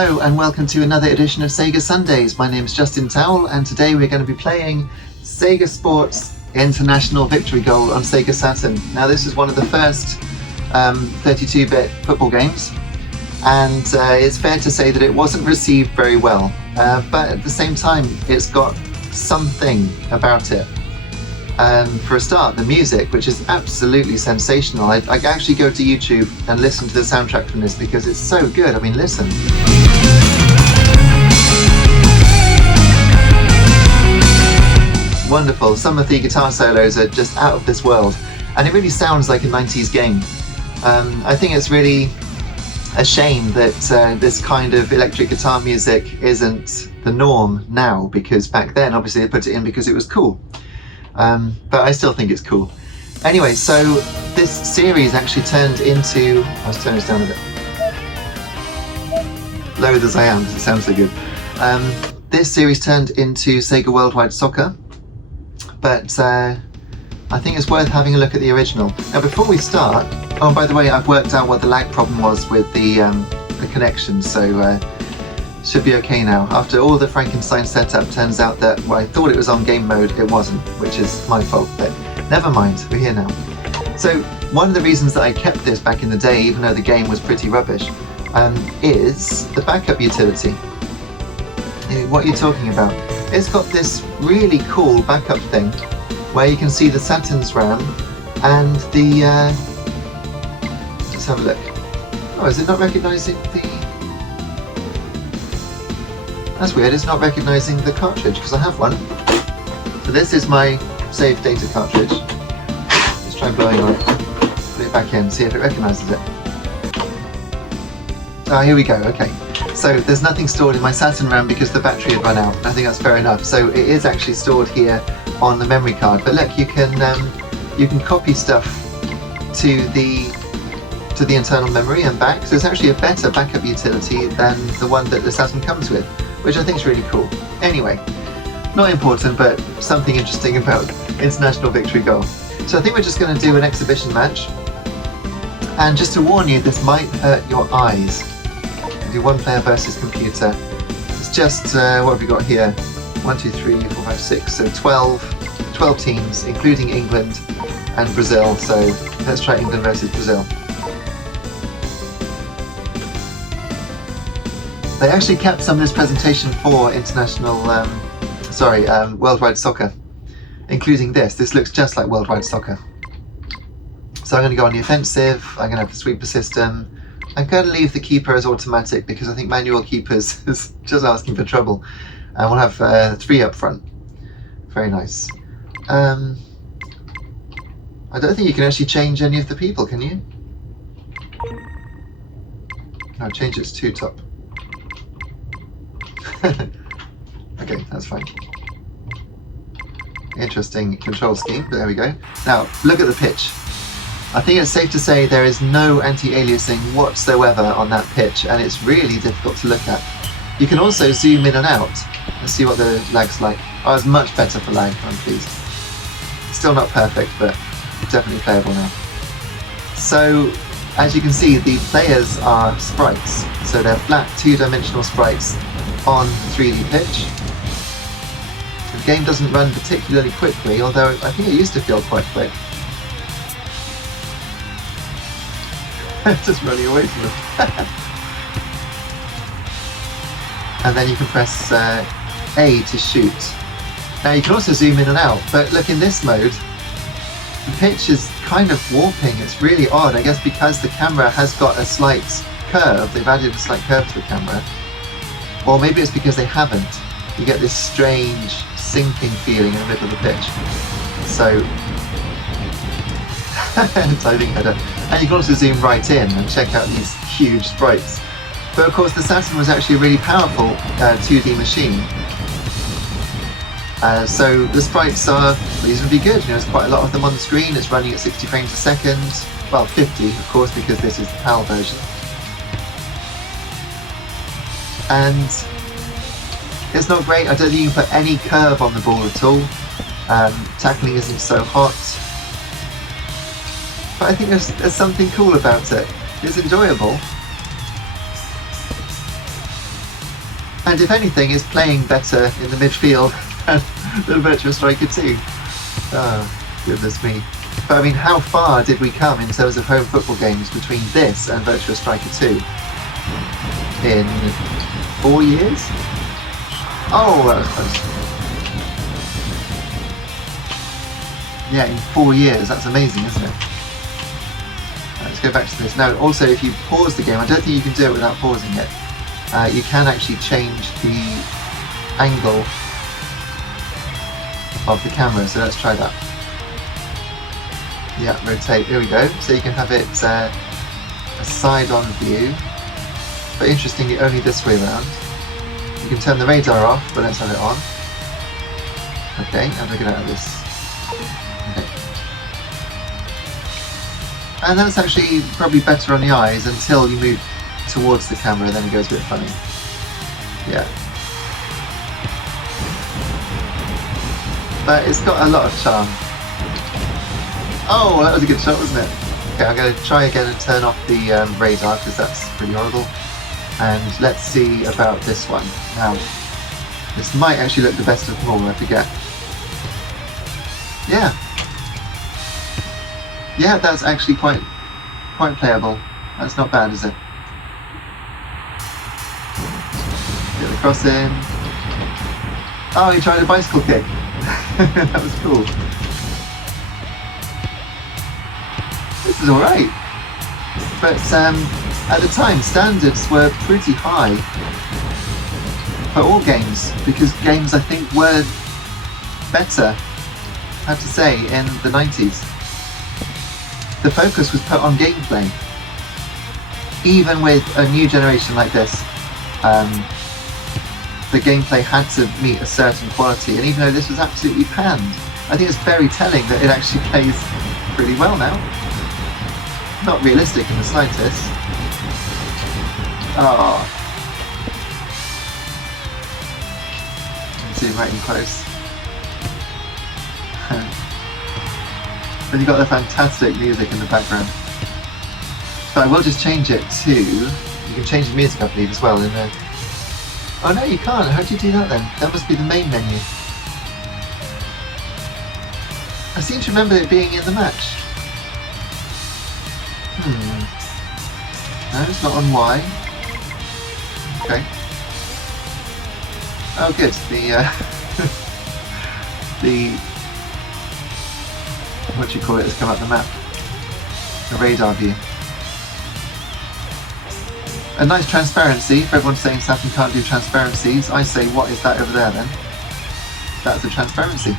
Hello and welcome to another edition of Sega Sundays. My name is Justin Towell and today we're going to be playing Sega Sports International Victory Goal on Sega Saturn. Now this is one of the first 32-bit football games, and it's fair to say that it wasn't received very well, but at the same time it's got something about it. For a start, the music, which is absolutely sensational. I actually go to YouTube and listen to the soundtrack from this because it's so good. I mean, listen. Wonderful. Some of the guitar solos are just out of this world, and it really sounds like a 90s game. I think it's really a shame that this kind of electric guitar music isn't the norm now, because back then obviously they put it in because it was cool. But I still think it's cool. Anyway, so this series actually turned into... Let's turn this down a bit. Loath as I am, because it sounds so good. This series turned into Sega Worldwide Soccer, but I think it's worth having a look at the original. Now before we start... Oh, by the way, I've worked out what the lag problem was with the connection, so should be okay now. After all the Frankenstein setup, turns out that I thought it was on game mode, it wasn't, which is my fault, but never mind, we're here now. So one of the reasons that I kept this back in the day, even though the game was pretty rubbish, is the backup utility. What are you talking about? It's got this really cool backup thing where you can see the Saturn's RAM and the... let's have a look. Oh, is it not recognising the... That's weird, it's not recognising the cartridge, because I have one. So this is my save data cartridge. Let's try blowing on it. Put it back in, see if it recognises it. Ah, here we go, okay. So there's nothing stored in my Saturn RAM because the battery had run out. I think that's fair enough. So it is actually stored here on the memory card. But look, you can copy stuff to the internal memory and back. So it's actually a better backup utility than the one that the Saturn comes with, which I think is really cool. Anyway, not important, but something interesting about International Victory Goal. So I think we're just going to do an exhibition match. And just to warn you, this might hurt your eyes. We'll do one player versus computer. It's just, what have we got here? 1, 2, 3, 4, 5, 6, so 12 teams, including England and Brazil. So let's try England versus Brazil. They actually kept some of this presentation for Worldwide Soccer, including this. This looks just like Worldwide Soccer. So I'm going to go on the offensive, I'm going to have the sweeper system. I'm going to leave the keeper as automatic because I think manual keepers is just asking for trouble. And we'll have 3 up front. Very nice. I don't think you can actually change any of the people, can you? No, change it to 2 top. Okay, that's fine. Interesting control scheme, but there we go. Now, look at the pitch. I think it's safe to say there is no anti-aliasing whatsoever on that pitch, and it's really difficult to look at. You can also zoom in and out and see what the lag's like. Oh, it's much better for lag, I'm pleased. Still not perfect, but definitely playable now. So, as you can see, the players are sprites. So they're flat, 2-dimensional sprites on 3D pitch. The game doesn't run particularly quickly, although I think it used to feel quite quick. Just running away from them. And then you can press A to shoot. Now you can also zoom in and out, but look, in this mode, the pitch is kind of warping. It's really odd, I guess because the camera has got a slight curve. They've added a slight curve to the camera. Or maybe it's because they haven't. You get this strange sinking feeling in the middle of the pitch. So, diving header. And you can also zoom right in and check out these huge sprites. But of course the Saturn was actually a really powerful 2D machine. So the sprites are reasonably good. You know, there's quite a lot of them on the screen. It's running at 60 frames a second. Well, 50 of course, because this is the PAL version. And it's not great. I don't think you can put any curve on the ball at all. Tackling isn't so hot. But I think there's something cool about it. It's enjoyable. And if anything, is playing better in the midfield than Virtua Striker 2. Oh, goodness me. But I mean, how far did we come in terms of home football games between this and Virtua Striker 2? In 4 years? Oh, that was close. Yeah, in 4 years. That's amazing, isn't it? Let's go back to this. Now, also, if you pause the game, I don't think you can do it without pausing it. You can actually change the angle of the camera, so let's try that. Yeah, rotate, here we go. So you can have it a side-on view, but interestingly only this way around. You can turn the radar off, but let's have it on. Okay, how do I get out of this? Okay. And that's actually probably better on the eyes until you move towards the camera, then it goes a bit funny. Yeah. But it's got a lot of charm. Oh, that was a good shot, wasn't it? Okay, I'm going to try again and turn off the radar because that's pretty horrible. And let's see about this one. Now, this might actually look the best of them all, I forget. Yeah. Yeah, that's actually quite playable. That's not bad, is it? Get the cross in. Oh, he tried a bicycle kick. That was cool. This is alright. But at the time, standards were pretty high for all games, because games I think were better, I have to say, in the 90s. The focus was put on gameplay. Even with a new generation like this, the gameplay had to meet a certain quality, and even though this was absolutely panned, I think it's very telling that it actually plays pretty well now. Not realistic in the slightest. Oh. Zoom right in close. And you've got the fantastic music in the background. So I will just change it to... You can change the music, I believe, as well in the... Oh no, you can't. How do you do that then? That must be the main menu. I seem to remember it being in the match. No, it's not on Y. Okay. Oh good, the what do you call it has come up the map. The radar view. A nice transparency. If everyone's saying Saturn can't do transparencies, I say what is that over there then? That's a transparency.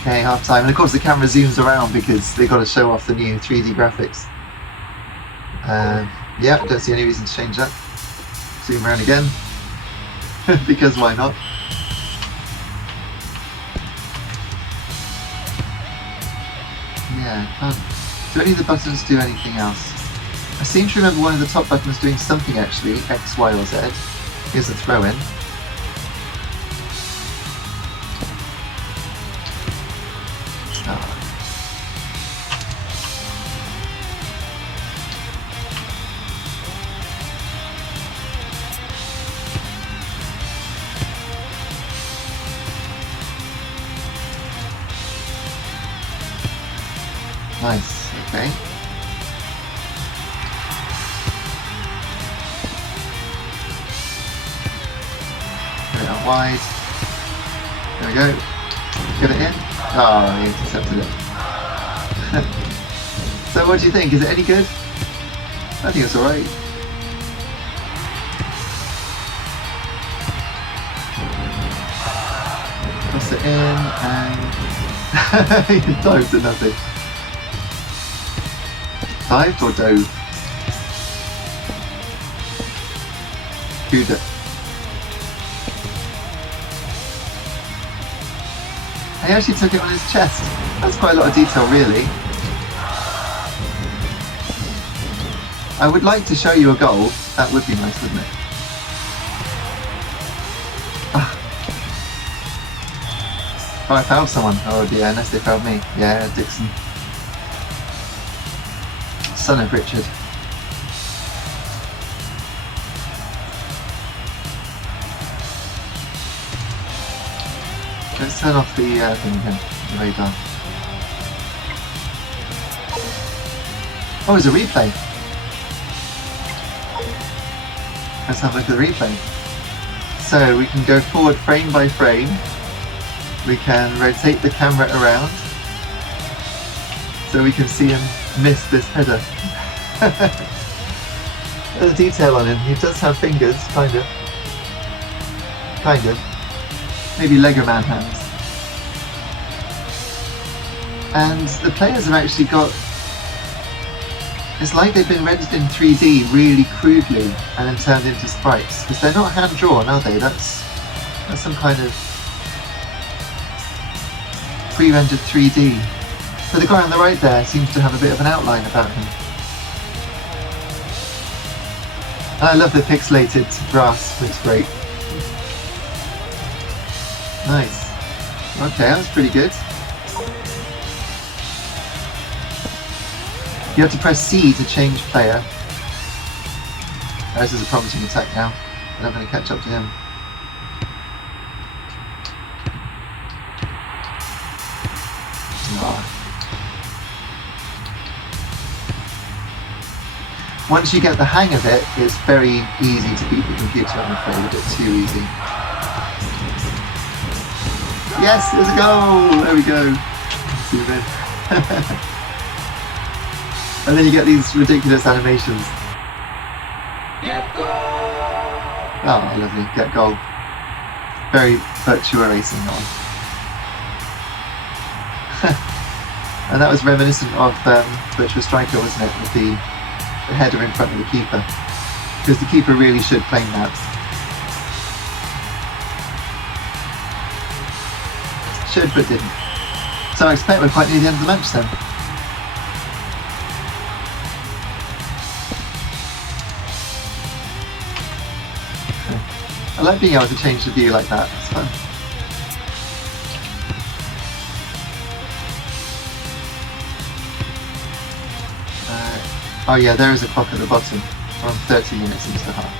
Okay, half time. And of course the camera zooms around because they've got to show off the new 3D graphics. Yeah, don't see any reason to change that. Zoom around again. Because why not? Yeah, can't. Do any of the buttons do anything else? I seem to remember one of the top buttons doing something actually, X, Y or Z. Here's the throw in. Nice, okay. Get it out wide. There we go. Get it in. Oh, he intercepted it. So what do you think? Is it any good? I think it's alright. Toss it in and he dives to nothing. Dived or dove? Cuda. He actually took it on his chest. That's quite a lot of detail, really. I would like to show you a goal. That would be nice, wouldn't it? Oh, I fouled someone. Oh dear, unless they fouled me. Yeah, Dixon. Son of Richard. Let's turn off the thing again, the radar. Oh, it's a replay. Let's have a look at the replay. So we can go forward frame by frame. We can rotate the camera around so we can see him miss this header. There's a detail on him. He does have fingers, kind of. Kind of. Maybe Lego Man hands. And the players have actually got... It's like they've been rendered in 3D really crudely and then turned into sprites. Because they're not hand-drawn, are they? That's some kind of pre-rendered 3D. But the guy on the right there seems to have a bit of an outline about him. And I love the pixelated grass, looks great. Nice. Okay, that was pretty good. You have to press C to change player. This is a promising attack now, and I'm going to catch up to him. Once you get the hang of it, it's very easy to beat the computer, I'm afraid, a bit too easy. Yes, there's a goal! There we go. Zoom in. And then you get these ridiculous animations. Get goal! Oh, lovely. Get goal. Very Virtua Racing on. And that was reminiscent of Virtua Striker, wasn't it? With the header in front of the keeper. Because the keeper really should claim that. Should, but didn't. So I expect we're quite near the end of the match then. I like being able to change the view like that, it's fun. Oh yeah, there is a clock at the bottom. We're on 30 minutes into the half.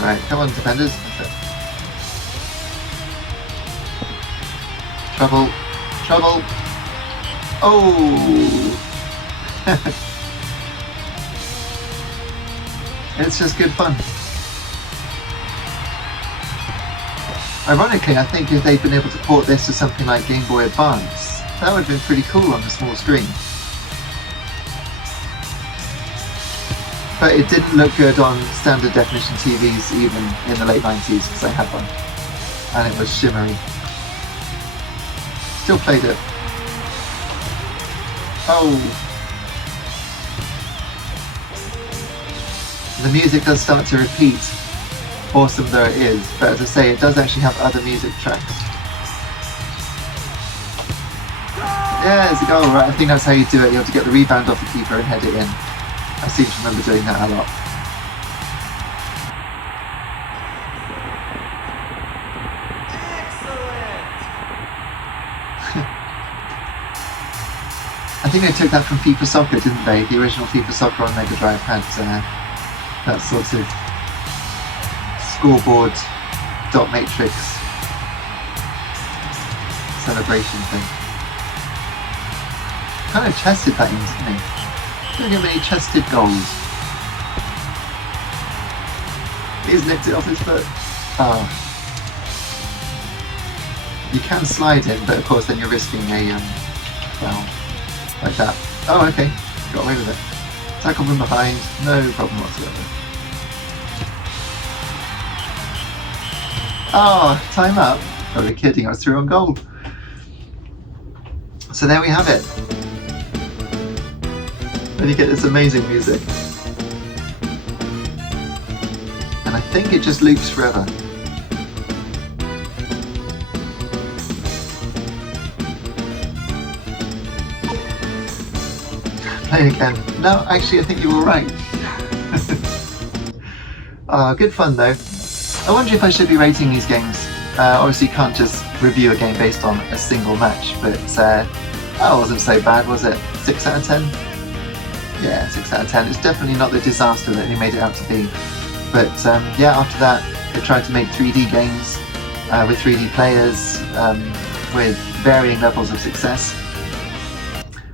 Alright, come on defenders. That's it. Trouble. Trouble. Oh! It's just good fun. Ironically, I think if they'd been able to port this to something like Game Boy Advance, that would have been pretty cool on the small screen. But it didn't look good on standard definition TVs even in the late 90s, because I had one. And it was shimmery. Still played it. Oh! The music does start to repeat, awesome though it is, but as I say, it does actually have other music tracks. Yeah, it's a goal, right? I think that's how you do it. You have to get the rebound off the keeper and head it in. I seem to remember doing that a lot. I think they took that from FIFA Soccer, didn't they? The original FIFA Soccer on Mega Drive had that sort of scoreboard dot matrix celebration thing. Kind of chested that in, didn't he? Didn't get many chested goals. He's nicked it off his foot. Oh. You can slide in, but of course then you're risking a foul. Like that. Oh, okay. Got away with it. Tackle from behind, no problem whatsoever. Oh, time up. Probably kidding, I was through on goal. So there we have it. Then you get this amazing music. And I think it just loops forever. Play again. No, actually I think you were right. Good fun though. I wonder if I should be rating these games. Obviously you can't just review a game based on a single match, but that wasn't so bad, was it? 6 out of 10? Yeah, 6 out of 10. It's definitely not the disaster that they made it out to be. But yeah, after that they tried to make 3D games with 3D players with varying levels of success.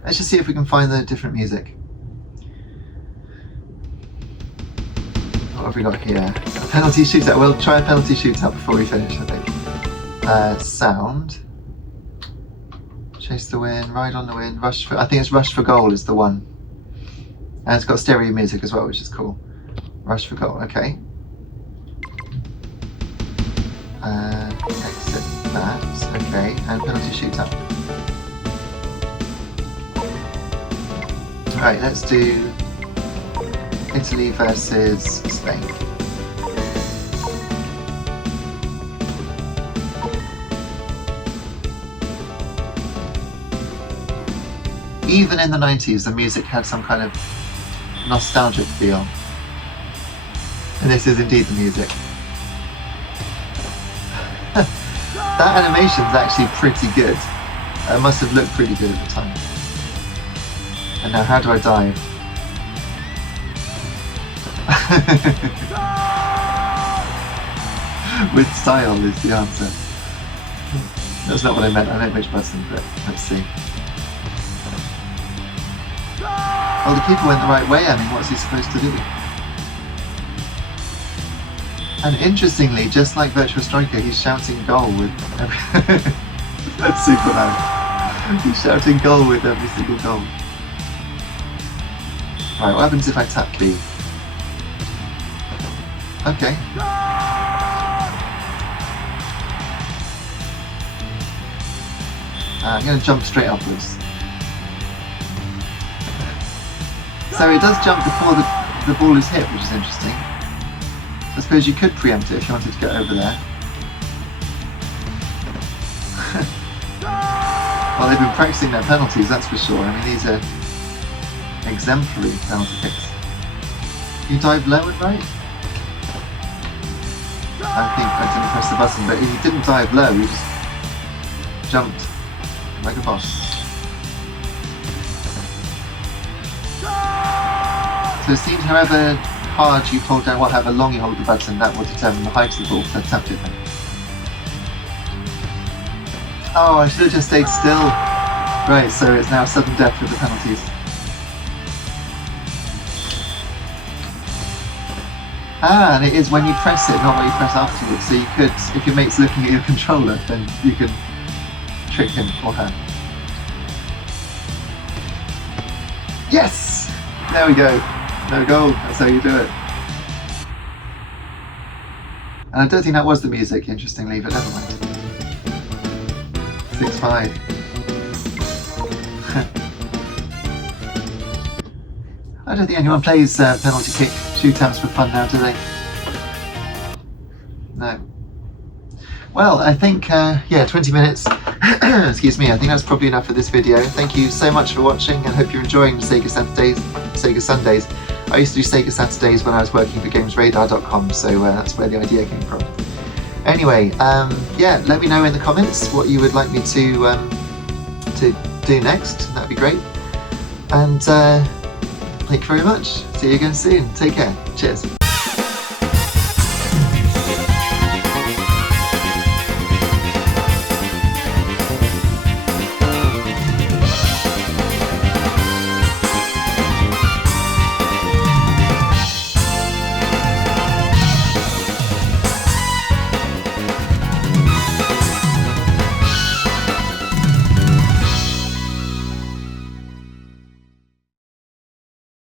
Let's just see if we can find the different music. What have we got here? A penalty shootout. We'll try a penalty shootout before we finish, I think. Sound. Chase the win, ride on the win, rush for... I think it's rush for goal is the one. And it's got stereo music as well, which is cool. Rush for goal, okay. Exit that, okay. And penalty shootout. Alright, let's do Italy versus Spain. Even in the 90s, the music had some kind of nostalgic feel. And this is indeed the music. That animation's actually pretty good. It must have looked pretty good at the time. And now how do I dive? With style is the answer. That's not what I meant which button, but let's see. Well, the keeper went the right way. I mean, what's he supposed to do? And interestingly, just like Virtua Striker, he's shouting goal with every... That's super loud. He's shouting goal with every single goal. Right, what happens if I tap B? Okay. I'm going to jump straight upwards. So it does jump before the ball is hit, which is interesting. I suppose you could preempt it if you wanted to get over there. Well, they've been practicing their penalties, that's for sure. I mean, these are exemplary penalty kicks. You dive low and right? I think I didn't press the button, but he didn't dive low, he just jumped like a boss. So it seems however hard you hold down, however long you hold the button, that will determine the height of the ball, so tapped it then. Oh, I should have just stayed still. Right, so it's now sudden death with the penalties. Ah, and it is when you press it, not when you press afterwards. So you could, if your mate's looking at your controller, then you can trick him or her. Yes! There we go. No goal, that's how you do it. And I don't think that was the music, interestingly, but never mind. 6-5. I don't think anyone plays penalty kick shootouts for fun now, do they? No. Well, I think, yeah, 20 minutes. Excuse me, I think that's probably enough for this video. Thank you so much for watching, and hope you're enjoying Sega Sundays. I used to do Sega Saturdays when I was working for GamesRadar.com, so that's where the idea came from. Anyway, yeah, let me know in the comments what you would like me to do next. That'd be great. And thank you very much. See you again soon. Take care. Cheers.